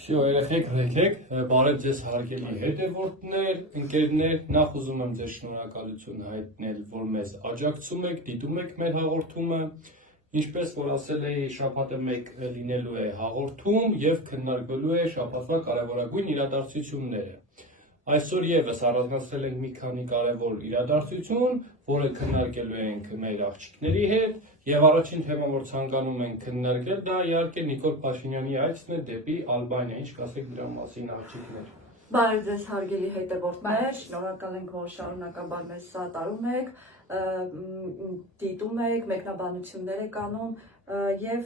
Շո երեխեք, եկեք, բարև ձեզ հարգելի հետևորդներ, ընկերներ, նախ ուզում եմ ձեզ շնորհակալություն հայտնել, որ մեզ աջակցում եք, դիտում եք մեր հաղորդումը, ինչպես որ ասել էի, շաբաթը մեկ լինելու է հաղորդում եւ քննարկելու է շաբաթվա կարևորագույն իրադարձությունները։ Այսօր եւս առանձնացրել ենք մի քանի կարևոր իրադարձություն, որը քննարկելու ենք մեր աղջիկների հետ, եւ առաջին թեման, որ ցանկանում ենք քննարկել, դա իհարկե Նիկոլ Փաշինյանի այցն է դեպի Ալբանիա։ Ինչ կասեք դրա մասին, աղջիկներ։ Բարև ձեզ հարգելի հետևորդներ, շնորհակալ ենք, որ շարունակաբար մեզ սատարում եք, դիտում եք, մեկնաբանություններ եք անում եւ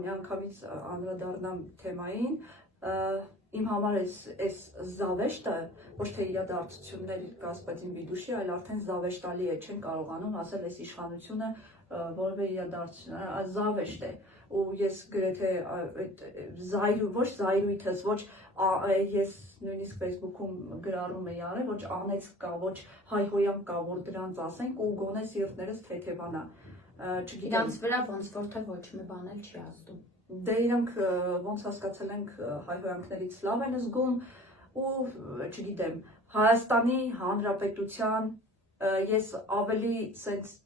միանգամից անդրադառնամ թեմային։ Իմ համար այս զավեշտը ոչ թե իրադարձություններ Գասպետին Վիդուշի, այլ արդեն զավեշտալի է, չեն կարողանում ասել այս իշխանությունը որևէ իրադարձություն, զավեշտ է։ Ու ես գրեթե ոչ զայրույթս, ոչ ես նույնիսկ Facebook-ում գրառում էի արել, ոչ անեց կա, ոչ հայհոյան կա, որ դրանց ասենք ու գոնե սիրտներս թեթևանա։ Իրանց վրա ոնց որ թե ոչ մի բան էլ չի ազդում։ Դե իրանք ոնց հասկացել ենք հայհոյանքներից լավ են զգում ու չգիտեմ, Հայաստանի Հանրապետության ես ավելի սենց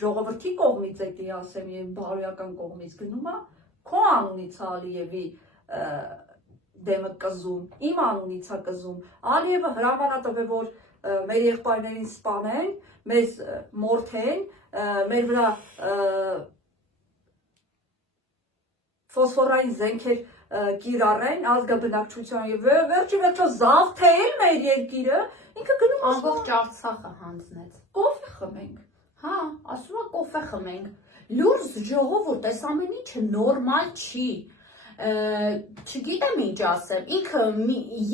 ժողովրդի կողմից էի ասեմ, եւ բարոյական կողմից գնում է, քո անունից Ալիևի դեմը կզում, իմ անունից է կզում, Ալիևը հրամանատվ է, որ մեր եղբայրներին սպանեն, մեզ մորթեն, մեր վրա ֆոսֆորային զենքեր կիրառեն ազգաբնակչության եւ վերջի վերջո զավթել մեր երկիրը, ինքը գնում ամբողջ Արցախը հանձնեց։ կոֆե խմենք։ Հա, ասում է կոֆե խմենք։ Լուրջ ժողովուրդ, այս ամեն ինչը նորմալ չի։ Չգիտեմ ինչ ասեմ, ինքը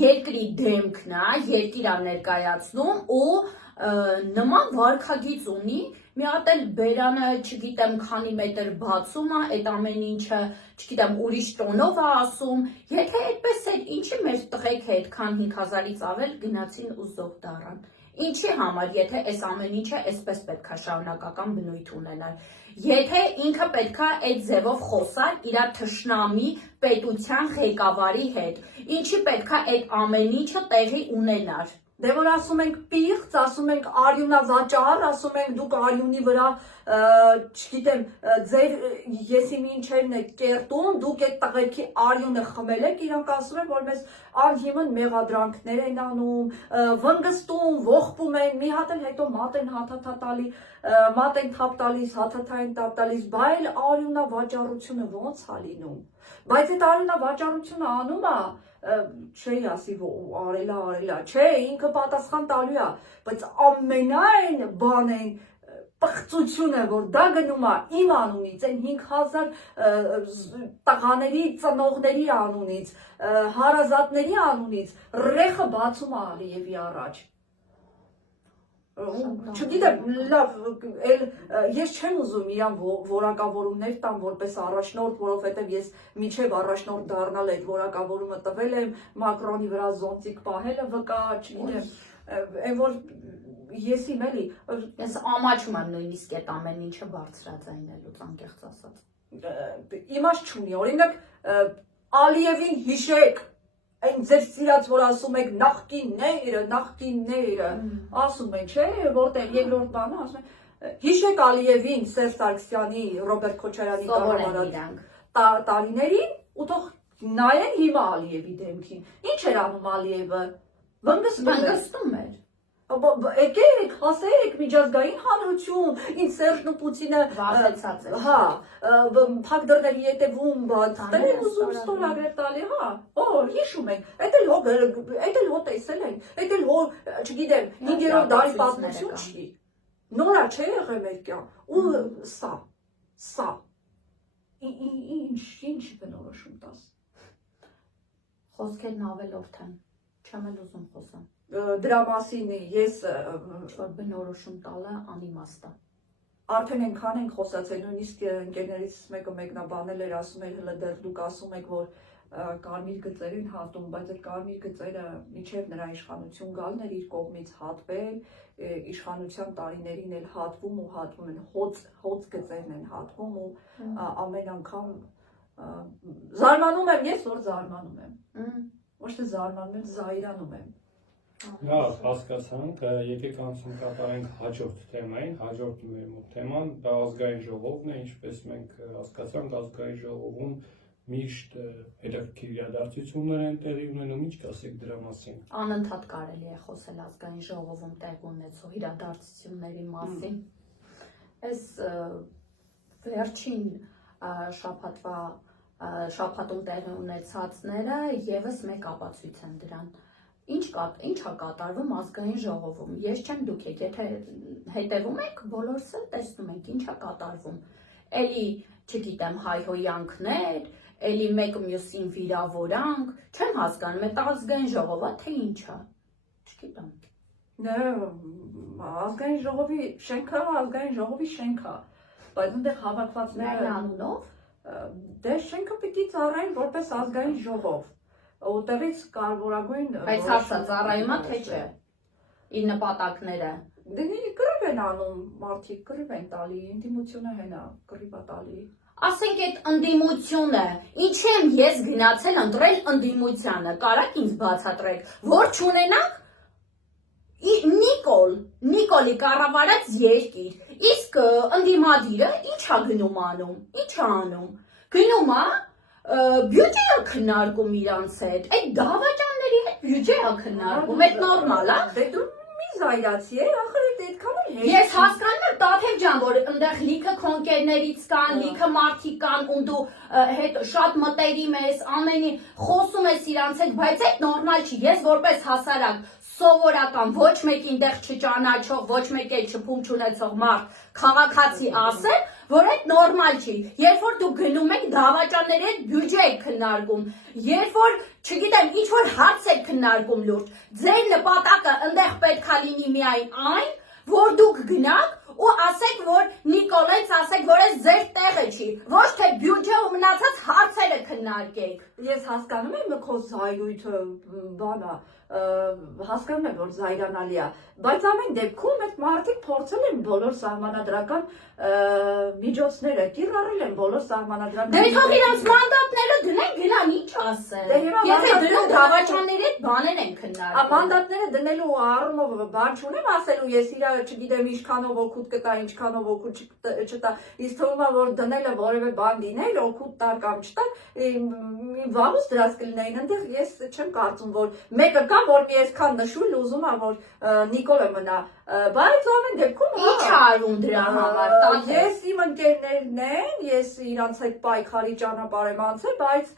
երկրի դեմքն է, երկիր է ներկայացնում ու նման վարքագիծ ունի, մի հատ էլ բերանը, չգիտեմ քանի մետր բացում է, այդ ամեն ինչը, չգիտեմ ուրիշ տոնով է ասում, եթե այդպես էր, ինչի մեր տղեկ այդքան 5000-ից ավել գնացին ու զոհ դառան։ Ինչի համար, եթե այս ամեն ինչը այսպես պետք է շարունակական բնույթ ունենար։ Եթե ինքը պետք է այդ ձևով խոսալ իր թշնամի պետության ղեկավարի հետ, ինչի պետք է այդ ամեն ինչը տեղի ունենար։ Դե որ ասում ենք պիղծ, ասում ենք արյունավաճառ, ասում ենք դուք արյունի վրա, չգիտեմ, ձեր եսի ինչերն եք կերտում, դուք այդ տղերքի արյունը խմել եք, իրանք ասում են, որ մեզ անհիմն մեղադրանքներ են անում, վնգստում, ողբում են, մի հատ էլ հետո մատ են հաթաթա տալի, մատ են թափ տալիս, հաթաթա են տափ տալիս, բայց արյունավաճառությունը ոնց է լինում։ Բայց այդ արյունավաճառությունը անում է չի ասի արելա, չէ, ինքը պատասխան տալու է, բայց ամենայն բանեն պղծությունը, որ դա գնում է իմ անունից, այն 5000 տղաների, ծնողների անունից, հարազատների անունից, ռեխը բացում է Ալիևի առաջ։ Չգիտեմ, լավ, ես չեմ ուզում իրան որակավորումներ տամ որպես առաջնորդ, որովհետև ես միջև առաջնորդ դառնալ այդ որակավորումը տվել եմ, Մակրոնի վրա զոնտիկ պահելը վկա, չգիտեմ, այն որ ես իմ էլի, ես ամաչում եմ նույնիսկ այդ ամեն ինչը բարձրաձայնելուց անկեղծ ասած։ Իմաստ չունի, օրինակ Ալիևին հիշեք, այն ձեր սիրած, որ ասում եք նախկինները, ասում են, չէ, որտեղ երկրորդ բանը, ասում են, հիշեք Ալիևին, Սերժ Սարգսյանի, Ռոբերտ Քոչարյանի կառավարած տարիներին, ու թող նայեն հիմա Ալիևի դեմքին, ինչ էր անում Ալիևը, վնգստում էր, եկեք, հասեք միջազգային հանրություն, ինձ Սերժն ու Պուտինը վախեցած է, հա, փակ դռների ետևում տեղ ուզում ստորագրեր տալի, հա, հիշում ենք, էդ էլ հո տեսել ենք, էդ էլ հո, չգիտեմ, 5-րդ դարի պատմություն չի, նորա չէ եղել մեր կյան, ու սա, ինչ բնորոշում տաս։ Խոսքերն ավելորդ են, չեմ էլ ուզում խոսամ։ Դրա մասին ես բնորոշում տալը անիմաստ է։ Արդեն այնքան ենք խոսացել, նույնիսկ ընկերներից մեկը մեկնաբանել էր, ասում էր հələ դեռ դուք ասում եք, որ կարմիր գծեր են հատում, բայց այդ կարմիր գծերը մինչև նրա իշխանություն գալն էր իր կողմից հատվել, իշխանության տարիներին էլ հատվում ու հատվում են, հոծ գծերն են հատվում ու ամեն անգամ Զարմանում եմ ես, որ զարմանում եմ։ Ոչ թե զարմանում եմ, զայրանում եմ։ Լավ, հասկացանք, եկեք անցում կատարենք հաջորդ թեմային, հաջորդ մեր մոտ թեման դա ազգային ժողովն է, ինչպես մենք հասկացանք ազգային ժողովում միշտ հետաքրքիր իրադարձություններ են տեղի ունենում, ինչ կասեք դրա մասին։ Անընդհատ կարելի է խոսել ազգային ժողովում տեղ ունեցող իրադարձությունների մասին։ Այս վերջին շաբաթում տեղի ունեցածները եւս մեկ ապացույց են դրան։ Ինչ է կատարվում ազգային ժողովում։ Ես չեմ դուք եք, եթե հետևում եք, բոլորս էլ տեսնում ենք ինչ է կատարվում։ Էլի, չգիտեմ, հայհոյանքներ, էլի մեկ մյուսին վիրավորանք, չեմ հասկանում, այդ ազգային ժողովը թե ինչ է։ Չգիտեմ։ Ազգային ժողովի շենքա, բայց այնտեղ հավաքվածները անունով դե շենքը պիտի ծառայեն որպես ազգային ժողով։ Ուտեղից կարևորագույն Բայց հարցը ծառայում է թե չէ։ Իր նպատակները։ Դե կռիվ են անում, մարդիկ կռիվ են տալի, ինտիմությունը հենա, կռիվա տալի։ Ասենք այդ ընդդիմությունը, ինչի եմ ես գնացել ընտրել ընդդիմությանը, կարաք ինձ բացատրեք, որ չունենանք Նիկոլի կառավարած երկիր, իսկ ընդդիմադիրը ինչ է գնում անում, գնում է բյուջե է քննարկում իրանց հետ, այդ դավաճանների հետ բյուջե է քննարկում, այդ նորմալ է։ Դե դու մի զայրացի է, ախր այդքան էլ Ես հասկանում եմ Տաթև ջան, որ այնտեղ լիքը քոնկերներից կան, լիքը մարդիկ կան, ում դու հետ շատ մտերիմ ես, ամենի խոսում ես իրանց հետ, բայց այդ նորմալ չի։ Ես որպես հասարակ սովորական ոչ մեկին տեղ չճանաչող, ոչ մեկի չփում չունեցող մարդ քաղաքացի ասել, որ այդ նորմալ չի։ Երբ որ դու գնում եք դավաճանների հետ բյուջե եք քննարկում, երբ որ, չգիտեմ, ինչ որ հարց եք քննարկում լուրջ, ձեր նպատակը այնտեղ պետքա լինի միայն այն, որ դուք գնաք ու ասեք, որ Նիկոլենց ասեք, որ այս ձեր տեղը չի, ոչ թե բյուջե ու մնացած հարցերը քննարկեք։ Ես հասկանում եմ քո զայրույթը, բանա, հասկանում եմ, որ զայրանալի է, բայց ամեն դեպքում այդ մարդիկ փորձել են բոլոր սահմանադրական միջոցները, կիրառել են բոլոր սահմանադրական։ Դե թող իրանց մանդատները դնեն, գնան ինչ ասեն։ Եթե դնում դավաճանների հետ բաներ են քննարկում։ Մանդատները դնելու առումով բան չունեմ ասելու, ես իրար չգիտեմ ինչքանով օգուտ կտա, ինչքանով օգուտ չտա, իսկ թվում է որ դնելը որևէ բան լինել, օգուտ տար կամ չտար, վաղուց դրած կլինեին, այնտեղ ես չեմ կարծում, որ մեկը կա, որ մի այսքան նշույլ ուզում է, որ Նիկոլը մնա, բայց ամեն դեպքում ինչ է արվում դրա համար։ Ես իմ ընկերներն են, ես իրանց հետ պայքարի ճանապարհ եմ անցել, բայց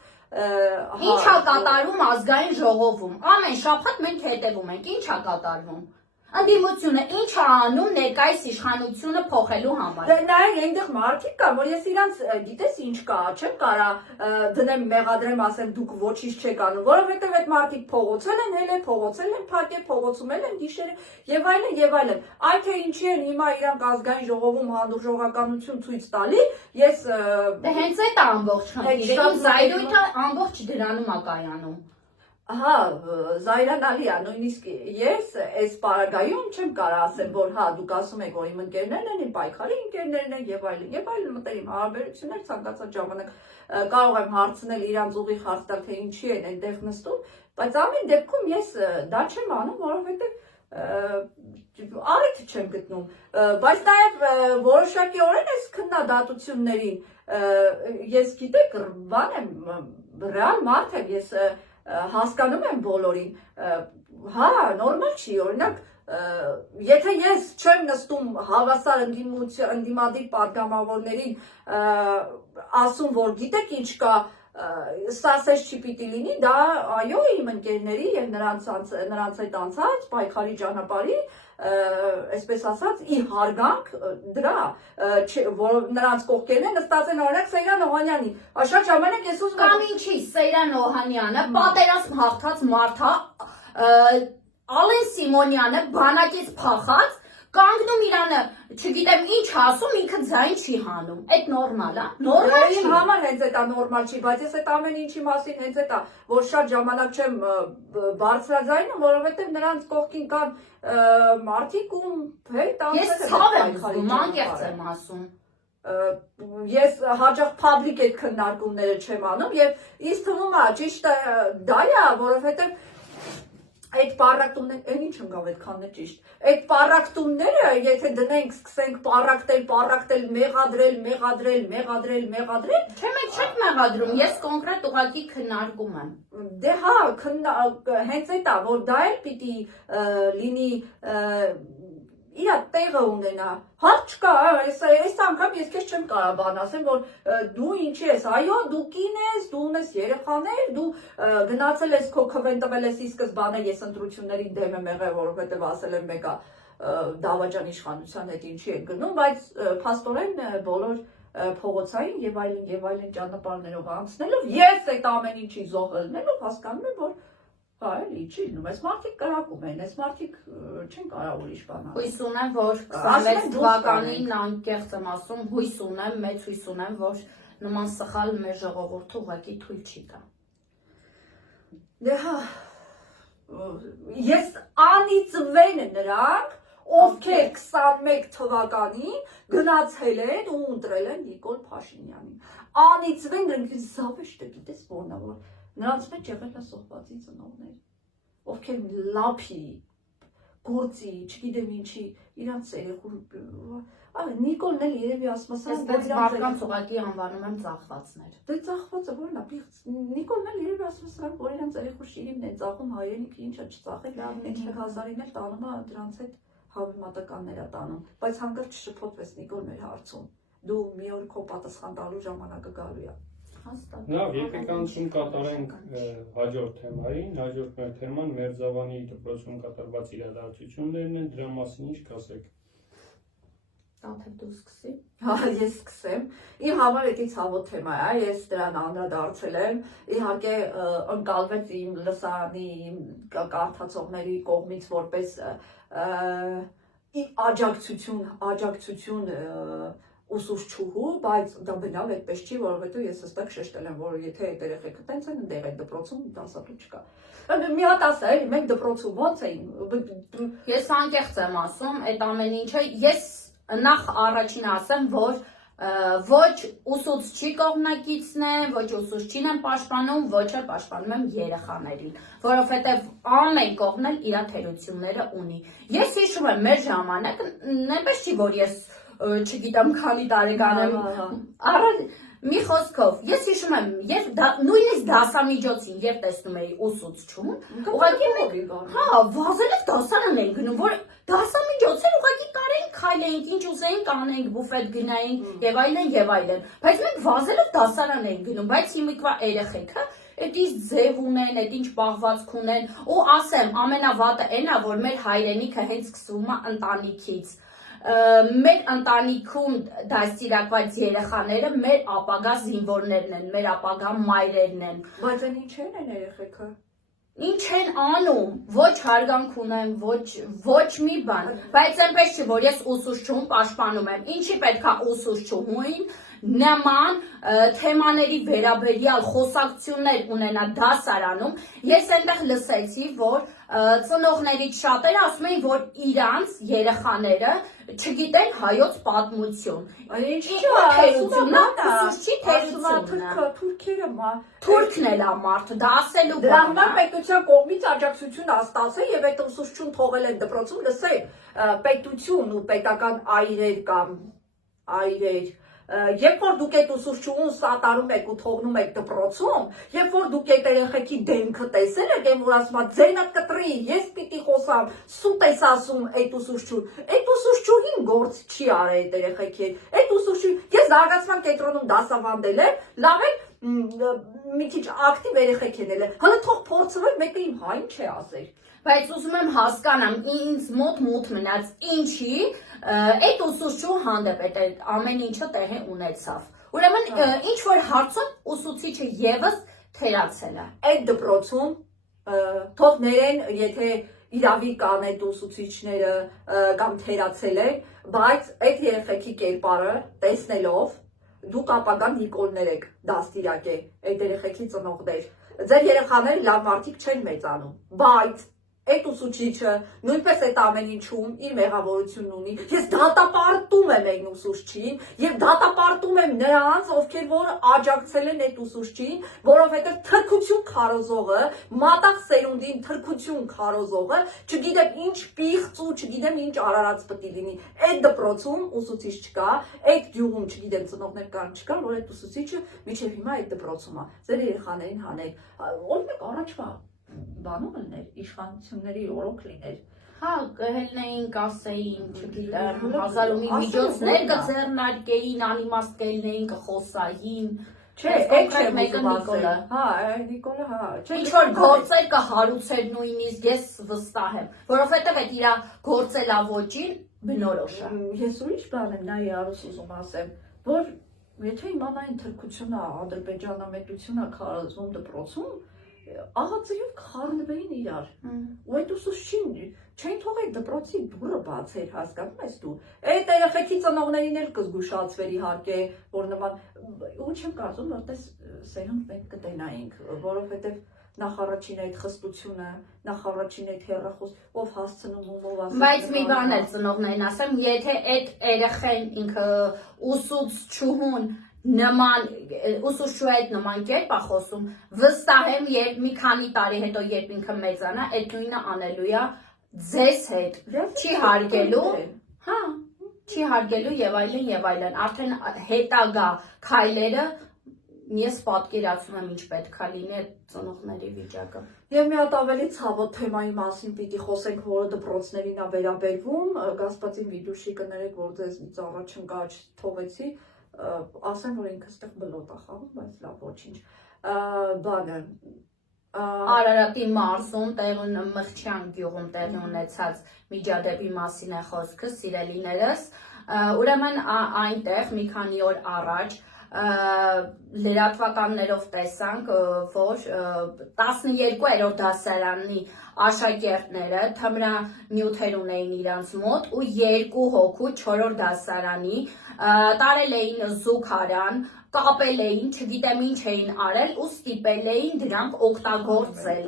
ինչ է կատարվում ազգային ժողովում։ Ամեն շաբաթ մենք հետևում ենք, ինչ է կատարվում։ Ընդդիմությունը ինչ է անում ներկայիս իշխանությունը փոխելու համար։ Դե նայեք, այնտեղ մարդիկ կա, որ ես իրանց գիտես ինչ կա, չեմ կարա դնեմ մեղադրեմ, ասեմ դուք ոչինչ չեք անում, որովհետև այդ մարդիկ փողոցել են, հել է փողոցել են, փակե փողոցում են գիշերը եւ այլն։ Այ թե ինչի են հիմա իրանք ազգային ժողովում հանդուրժողականություն ցույց տալի, ես Դե հենց այդ է ամբողջ խնդիրը, զայրույթը ամբողջ դրանում է կայանում։ Հա, զայրանալի է, նույնիսկ ես այս պարագայում չեմ կարող ասել, որ հա դուք ասում եք, որ իմ ընկերներն են, իմ պայքարի ընկերներն են եւ այլն մտերիմ հարաբերություններ ցանկացած ժամանակ կարող եմ հարցնել իրանց ուղիղ հարց տալ, թե ինչի են այնտեղ նստում, բայց ամեն դեպքում ես դա չեմ անում, որովհետեւ առիթ չեմ գտնում, բայց նաեւ որոշակիորեն այս քննադատություններին ես գիտեք, բան եմ, ռեալ մարդ եմ, ես հասկանում եմ բոլորին, հա, նորմալ չի, օրինակ, եթե ես չեմ նստում հավասար ընդդիմադիր պատգամավորներին ասում, որ գիտեք ինչ կա, սասես չի պիտի լինի, դա այո իմ ընկերների և նրանց հետ անցած պայքարի ճանապարհի այսպես ասած ի հարգանք դրա, որ նրանց կողքերն են նստած են օրինակ Սեյրան Օհանյանի, շատ ժամանակ ես ուզում Կամ ինչի Սեյրան Օհանյանը պատերազմ հաղթած մարդ է, Ալեն Սիմոնյանը բանակից փախած կանգնում իրանը, չգիտեմ ինչ ասում, ինքը ձայն չի հանում։ Այդ նորմալ է։ Նորմալ չի։ Իմ համար հենց այդ է նորմալ չի, բայց ես այդ ամեն ինչի մասին հենց այդ է, որ շատ ժամանակ չեմ բարձրաձայնում, որովհետև նրանց կողքին կան մարդիկ ում հետ Ես ցավ եմ զգում, անկեղծ եմ ասում։ Ես հաճախ public այդ քննարկումները չեմ անում եւ ինձ թվում է ճիշտը դա է, որովհետեւ այդ պարակտումները, այն ինչ ընկավ այդքան է ճիշտ։ Այդ պարակտումները, եթե դնենք, սկսենք պարակտել, մեղադրել։ Չէ, մենք չենք մեղադրում, ես կոնկրետ ուղղակի քննարկում եմ։ Դե հա, հենց այդ է, որ դա էլ պիտի լինի իրա տեղը ունենա, հարց չկա, այս անգամ ես քեզ չեմ կարող բան ասեմ, որ դու ինչի ես, այո, դու կին ես, դու ունես երեխաներ, դու գնացել ես քո քվեն տվել ես ի սկզբանե ես ընտրությունների դեմ եմ եղել, որովհետև ասել եմ մեկը դավաճան իշխանության հետ ինչի է գնում, բայց փաստորեն բոլոր փողոցային եւ այլն ճանապարհներով անցնելով ես այդ ամեն ինչի զոհ ելնելով հասկանում եմ, որ հա, էլի չի լինում, այս մարդիկ կրակում են, այս մարդիկ չեն կարող ուրիշ բան անել։ Հույս ունեմ, որ 26 թվականին անկեղծ եմ ասում, հույս ունեմ, մեծ հույս ունեմ, որ նման սխալ մեր ժողովուրդը ուղղակի թույլ չի տա։ Դե հա, ես անիծվեն նրանք, ովքեր 21 թվականին գնացել են ու ընտրել են Նիկոլ Փաշինյանին։ Անիծվեն նրանք զավեշտը գիտես որն է, որ նրանց մեջ եղել է սողվածի ծնողներ, ովքեր լափի, գործի, չգիտեմ ինչի, իրանց երեխու, Նիկոլն էլ երևի ասում է, Ես մարդկանց ուղղակի անվանում եմ ծախվածներ։ Դե ծախվածը որն է, Նիկոլն էլ երևի ասում է սրանք, որ իրանց երեխու շիրիմն են ծախում, հայրենիքը ինչա չծախել, 5000-ին էլ տանում է դրանց հետ հավելմատականներ է տանում, բայց հանկարծ չշփոթվես Նիկոլ մեր հարցում, դու մի օր քո պատասխան տալու ժամանակը գալու է։ Լավ, եկեք անցում կատարենք հաջորդ թեմային, հաջորդ մեր թեման Մերձավանի դպրոցում կատարված իրադարձություններն են, դրա մասին ինչ կասեք։ Տաթև դու սկսի։ Հա, ես սկսեմ։ Իմ համար դա ցավոտ թեմա է, ես դրան անդրադարձել եմ։ Իհարկե ընկալվեց իմ լսարանի կարդացողների կողմից որպես աջակցություն ուսուցչուհու, բայց դա բնավ այդպես չի, որովհետեւ ես հստակ շեշտել եմ, որ եթե այդ երեխեքը տենց են ընդեղ այդ դպրոցում դասատու չկա։ Մի հատ ասա, էլի մենք դպրոցում ո՞նց էին։ Ես անկեղծ եմ ասում, այդ ամեն ինչը ես նախ առաջին ասեմ, որ ոչ ուսուցչի կողմնակիցն եմ, ոչ ուսուցչին եմ պաշտպանում, ոչ էլ պաշտպանում եմ երեխաներին, որովհետև ամեն կողմն էլ իր թերությունները ունի։ Ես հիշում եմ մեր ժամանակ, այնպես չի, որ ես չգիտեմ քանի տարեկան եմ, մի խոսքով, ես հիշում եմ, նույնիսկ դասամիջոցին, երբ տեսնում էի ուսուցչուն, ուղղակի մենք, հա, վազելով դասարան ենք գնում, որ դասամիջոցեր ուղղակի կարենք քայլենք, ինչ ուզեինք անենք, բուֆետ գնայինք եւ այլն, բայց մենք վազելով դասարան ենք գնում, բայց հիմիկվա երեխեքը այդ ինչ ձև ունեն, այդ ինչ պահվածք ունեն, ու ասեմ, ամենավատը այն է, որ մեր հայրենիքը հենց սկսվում է ընտանիքից։ Մեր ընտանիքում դաստիարակված երեխաները մեր ապագա զինվորներն են, մեր ապագա մայրերն են։ Բայց այն ինչ են երեխեքը։ Ինչ են անում, ոչ հարգանք ունեն, ոչ մի բան, բայց այնպես չի, որ ես ուսուցչուհուն պաշտպանում եմ, ինչի պետք է ուսուցչուհուն նման թեմաների վերաբերյալ խոսակցություններ ունենա դասարանում, ես այնտեղ լսեցի, որ ծնողներից շատերը ասում էին, որ իրանց երեխաները չգիտեն հայոց պատմություն։ Ինչի՞ թերությունն է, ուսուցչի թերությունն է։ Թուրքերը Թուրքն էլ է մարդը, դա ասելու դրա համար պետության կողմից աջակցություն ստացել եւ այդ ուսուցչուն թողել են դպրոցում, լսեք, պետություն ու պետական այրեր կամ այրեր Երբ որ դուք այդ ուսուցչուհուն սատարում եք ու թողնում եք դպրոցում, երբ որ դուք այդ երեխեքի դեմքը տեսել եք, որ ասում է ձենդ կտրի, ես պիտի խոսամ, սուտ ես ասում այդ ուսուցչուհին գործ չի արել այդ երեխեքի հետ։ Այդ ուսուցչուհին, ես զարգացման կենտրոնում դասավանդել եմ, լավ է, մի քիչ ակտիվ երեխեք են ելել, հələ թող փորձվեն, մեկը իմ հա ինչ է ասել։ Բայց ուզում եմ հասկանամ, ինձ մոտ մնաց ինչի այդ ուսուցչու հանդեպ այդ ամեն ինչը տեղի ունեցավ։ Ուրեմն ինչ որ հարցում ուսուցիչը եւս թերացել է։ Այդ դպրոցում թող ներեն, եթե իրավի կան այդ ուսուցիչները կամ թերացել են, բայց այդ երեխեքի կերպարը տեսնելով դուք ապագան Նիկոլներ եք դաստիարակել, այդ երեխեքի ծնողներ։ Ձեր երեխաները լավ մարդիկ չեն մեծանում, բայց այդ ուսուցիչը նույնպես այդ ամեն ինչում իր մեղավորությունն ունի։ Ես դատապարտում եմ այն ուսուցչին եւ դատապարտում եմ նրանց, ովքեր որ աջակցել են այդ ուսուցչին, որովհետեւ թրքություն քարոզողը, մատաղ սերունդին թրքություն քարոզողը, չգիտեմ ինչ պիղծ ու չգիտեմ ինչ արարած պետք լինի։ Այդ դպրոցում ուսուցիչ չկա, այդ գյուղում չգիտեմ ծնողներ կան չկան, որ այդ ուսուցիչը միջև հիմա այդ դպրոցում է։ Ձեր երեխաներին հանեք։ Օրինակ առաջվա բանում լիներ, իշխանությունների օրոք լիներ։ Հա, կհելնեին, կասեին, չգիտեմ, հազար ու մի միջոցներ կձեռնարկեին, անիմաստ կելնեին, կխոսային։ Չէ, այդ չէ մեկը Նիկոլը։ Հա, Նիկոլը, հա։ Ինչ որ գործեր կհարուցեր նույնիսկ ես վստահ եմ, որովհետև այդ իր գործելավոճին բնորոշ է։ Ես ուրիշ բան եմ նայի արուս ուզում ասեմ, որ եթե իմանային թրքությունը, ադրբեջանամետությունը քարոզվում դպրոցում, աղացիով կխառնվեին իրար։ Ու այդ ուսուցչին չեն թողել դպրոցի դուռը բացեր, հասկանում ես դու։ Այդ երեխեքի ծնողներին էլ կզգուշացվեր իհարկե, որ նման ու չեմ կարծում, որ տես սերունդ մենք կտենայինք, որովհետև նախ առաջին այդ խստությունը, նախ առաջին այդ հեռախոս, ով հասցնում ով ասում։ Բայց մի բան էլ ծնողներին ասեմ, եթե այդ երեխեն ինքը ուսուցչուհուն նման ուսուցչու այդ նման կերպ է խոսում, վստահ եմ, երբ մի քանի տարի հետո երբ ինքը մեծանա, այդ նույնը անելու է ձեզ հետ, չի հարգելու, հա, չի հարգելու եւ այլն, արդեն հետագա քայլերը ես պատկերացնում եմ ինչ պետք է լինի այդ ծնողների վիճակը։ Եվ մի հատ ավելի ցավոտ թեմայի մասին պիտի խոսենք, որը դպրոցներին է վերաբերվում, Գասպատին վիդուշի կներեք, որ ձեզնից առաջ ընկած թողեցի, ասեմ, որ ինքը ստեղ բլոտ է խաղում, բայց լավ ոչինչ։ Բանը Արարատի մարզում Մխչյան գյուղում տեղի ունեցած միջադեպի մասին է խոսքը, սիրելիներս, ուրեմն այնտեղ մի քանի օր առաջ լրատվականներով տեսանք, որ 12-րդ դասարանի աշակերտները թմրանյութեր ունեին իրանց մոտ ու 2 հոգու 4-րդ դասարանի տարել էին զուգարան, կապել էին, չգիտեմ ինչ էին արել ու ստիպել էին դրանք օգտագործել։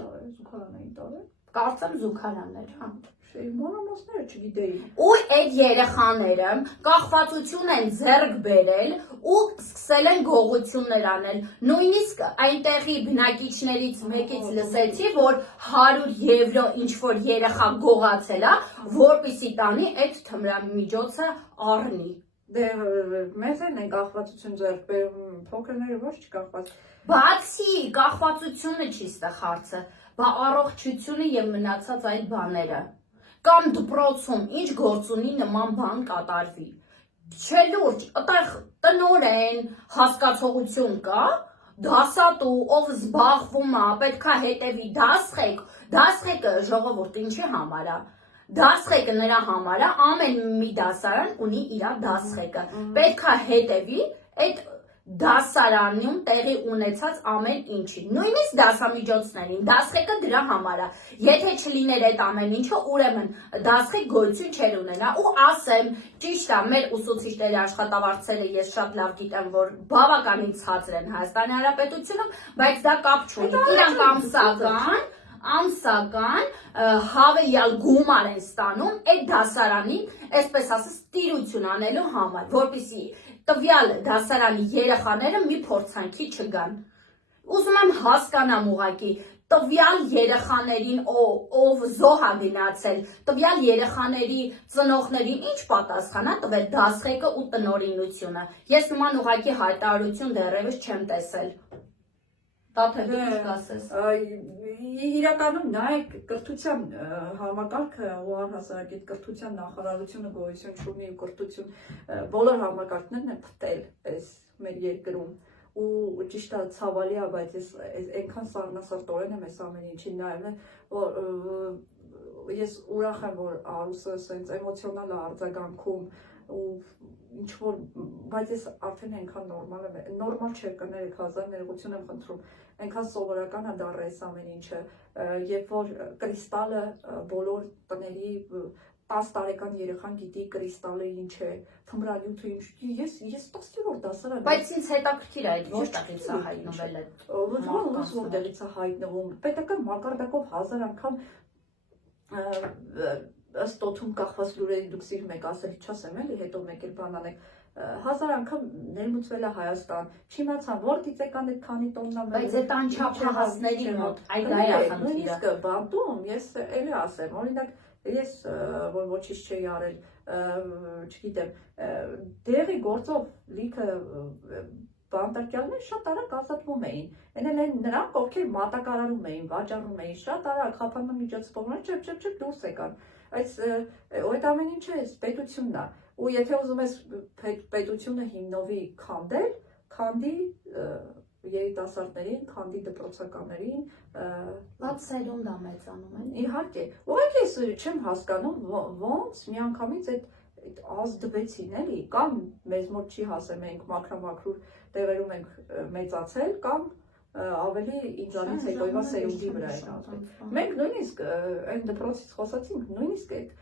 Կարծեմ զուգարաններ, հա։ Մանրամասները չգիտեի։ Ու այդ երեխաները կախվածություն են ձեռք բերել ու սկսել են գողություններ անել։ Նույնիսկ այնտեղի բնակիչներից մեկից լսեցի, որ 100 եվրո ինչ-որ երեխա գողացել է, որպեսզի տանի այդ թմրամիջոցը առնի։ Դե մեզ են կախվածություն ձեռք բերում, փոքրները ոչ չկախված։ Բացի կախվածությունը չի ստեղ հարցը, բա առողջությունը եւ մնացած այդ բաները։ Կամ դպրոցում ինչ գործ ունի նման բան կատարվի։ Չէ լուրջ, այդտեղ տնօրեն, հասկացողություն կա, դասատու, ով զբաղվում է, պետքա հետևի դասղեկը ժողովուրդ ինչի համար է։ Դասղեկը նրա համար է, ամեն մի դասարան ունի իր դասղեկը։ Պետքա հետևի այդ դասարանում տեղի ունեցած ամեն ինչի, նույնիսկ դասամիջոցներին, դասղեկը դրա համար է։ Եթե չլիներ այդ ամեն ինչը, ուրեմն դասղեկ գոյություն չէր ունենա ու ասեմ, ճիշտ է, մեր ուսուցիչների աշխատավարձերը ես շատ լավ գիտեմ, որ բավականին ցածր են Հայաստանի Հանրապետությունում, բայց դա կապ չունի։ Իրանք ամսական հավելյալ գումար են ստանում այդ դասարանին, այսպես ասած, տիրություն անելու համար, որպեսզի տվյալ դասարանի երեխաները մի փորձանքի չգան։ Ուզում եմ հասկանամ ուղղակի, տվյալ երեխաներին, ով զոհ է գնացել, տվյալ երեխաների ծնողներին ինչ պատասխան է տվել դասղեկը ու տնօրինությունը։ Ես նման ուղղակի հայտարարություն դեռևս չեմ տեսել։ Տաթևի ինչ կասես։ Իրականում նայեք կրթության համակարգը ու առհասարակից կրթության նախարարությունը գոյություն չունի ու կրթություն բոլոր համակարգներն են փտել այս մեր երկրում ու ճիշտ է ցավալի է, բայց ես այնքան սառնասրտորեն եմ այս ամեն ինչին նայում, որ ես ուրախ եմ, որ Արուսը սենց էմոցիոնալ է արձագանքում ու ինչ որ, բայց ես արդեն այնքան նորմալ չէ, կներեք, հազար ներողություն եմ խնդրում, այնքան սովորական է դառը այս ամեն ինչը, երբ որ կրիստալը բոլոր տների 10 տարեկան երեխան գիտի կրիստալը ինչ է, թմրանյութը ինչ, ես 10-րդ դասարան։ Բայց ինձ հետաքրքիր է այդ որտեղից է հայտնվել այդ որտեղից է հայտնվում, պետական մակարդակով 1000 անգամ ըստ օդում կախված լուրերի դուք սիրում եք ասել, չասեմ էլի, հետո մեկ էլ բան անեք, 1000 անգամ ներմուծվել է Հայաստան, չիմացան, որտից եկան այդ քանի տոննա Բայց այդ անչափահասների մոտ այ դա է խնդիրը։ Նույնիսկ բանտում ես էլի ասեմ, օրինակ ես որ ոչինչ չէի արել, չգիտեմ, դեղի գործով լիքը բանտարկյալներ շատ արագ ազատվում էին։ Այն նրանք, ովքեր մատակարարում էին, վաճառում էին, շատ արագ խափանման միջոցառումներ չփ դուրս եկան։ Այդ ամեն ինչը պետությունն է։ Ու եթե ուզում ես պետությունը հիմնովի քանդել, քանդի երիտասարդներին, քանդի դպրոցականներին, Բաց սերունդա մեծանում են։ Իհարկե, ուղղակի ես չեմ հասկանում ոնց միանգամից այդ ազդվեցին էլի, կամ մեզ մոտ չի հասել, մենք մաքրամաքրուր տեղերում ենք մեծացել, կամ ավելի ինձանից հետոյվա սերունդի վրա են ազդել։ Մենք նույնիսկ այն դպրոցից խոսացինք, նույնիսկ այդ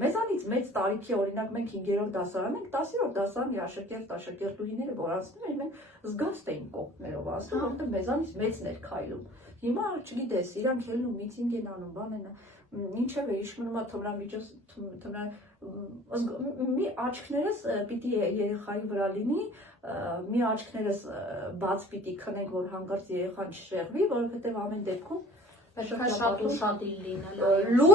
մեզանից մեծ տարիքի, օրինակ մենք 5-րդ դասարան ենք, 10-րդ դասարանի աշակերտուհիները որ անցնում են, մենք զգաստ էին կողմներով ասում, որովհետև մեզանից մեծն էր քայլում։ Հիմա չգիտես, իրանք ելնում միտինգ են անում, բան են, ինչև է իշմնում է մի աչքներս պիտի երեխայի վրա լինի, մի աչքներս բաց պիտի քնենք, որ հանկարծ երեխան չշեղվի, որովհետև ամեն դեպքում Պետք է շատ ուշադիր լինել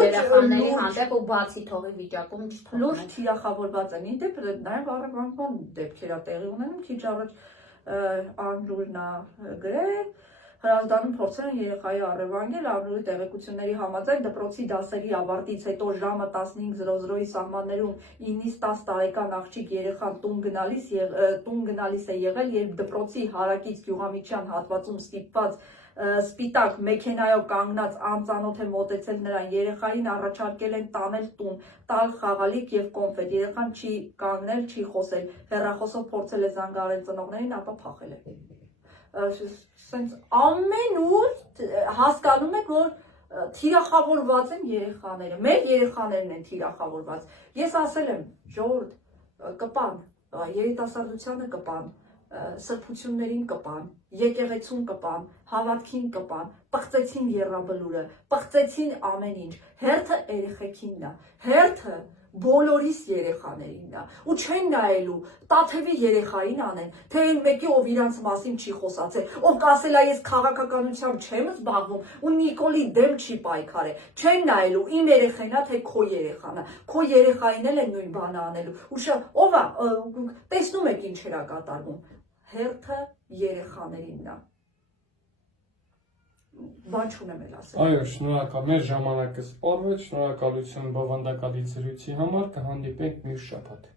երեխաների հանդեպ ու բացի թողի վիճակում չթողնել։ Լուրջ թիրախավորված են, իդեպ նաև առևանգման դեպքեր ա տեղի ունենում, քիչ առաջ Անրուրն ա գրել, Հրազդանում փորձել են երեխայի առևանգել, Անրուրի տեղեկությունների համաձայն դպրոցի դասերի ավարտից հետո ժամը 15:00-ի սահմաններում 9-10 տարեկան աղջիկ երեխան տուն գնալիս է եղել, երբ դպրոցի հարակից Գյուղամիջյան հատվածում ստիպված սպիտակ մեքենայով կանգնած անծանոթ է մոտեցել նրան, երեխային առաջարկել են տանել տուն, տալ խաղալիք եւ կոնֆետ, երեխան չի կանգնել, չի խոսել, հեռախոսով փորձել է զանգահարել ծնողներին, ապա փախել է։ Սենց ամենուր հասկանում եք, որ թիրախավորված են երեխաները, մեր երեխաներն են թիրախավորված։ Ես ասել եմ, ժողովուրդ, կպան, երիտասարդությանը կպան, սրբություններին կպան, եկեղեցուն կպան, հավատքին կպան, պղծեցին եռաբլուրը, պղծեցին ամեն ինչ, հերթը երեխեքինն է, հերթը բոլորիս երեխաներինն է, ու չեն նայելու, Տաթևի երեխային անեն, թե այն մեկի, ով իրանց մասին չի խոսացել, ով կասել է ես քաղաքականությամբ չեմ զբաղվում, ու Նիկոլի դեմ չի պայքարել, չեն նայելու, իմ երեխան է, թե քո երեխան է, քո երեխային էլ է նույն բանը անելու, ու ով է, տեսնում եք ինչեր ա կատարվում, հերթը երեխաներինն է։ Բան չունեմ էլ ասել։ Այո, շնորհակալ, մեր ժամանակը սպառվեց, շնորհակալություն բովանդակալի զրույցի համար, կհանդիպենք մյուս շաբաթ։